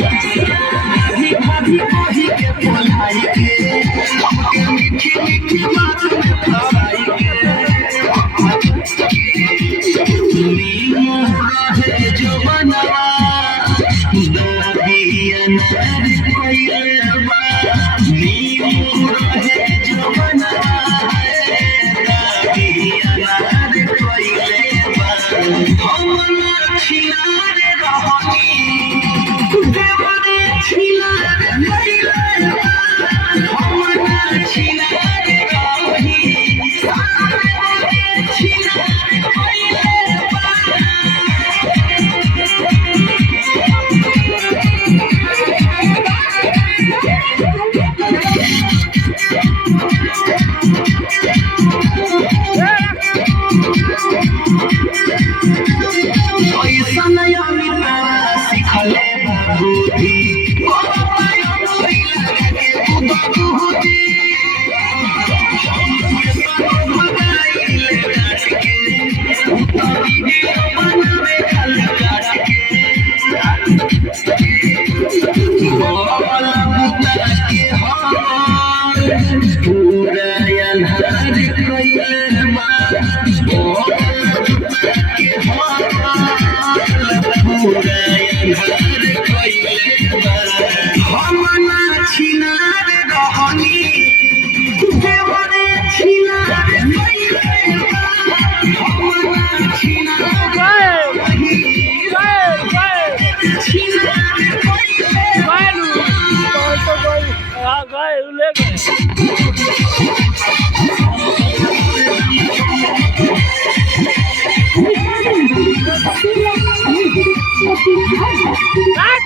भाभी भाभी भाभी के बोलाई के हमके मीठी मीठी बात में फसाई के नीमो रहे जो बनवा दबिया नार कोइले बा नीमो रहे जो बनवा दबिया नार कोइले बा हम ना छिनार रहनी देवरे छिनार कोइले बा हम ना छिनार रहनी देवरे छिनार कोइले बा ऐसा नया मिला सिखले बाबूजी पाया पहिला के बाबूजी भगाइले डाट के उतारी बनावे खाल काट के बोला मुता के हम पूरा अन्हार कइले बा के हम ना छिनार रहनी देवरे छिनार कइले बा हम ना छिनार रहनी छिनार कइले What?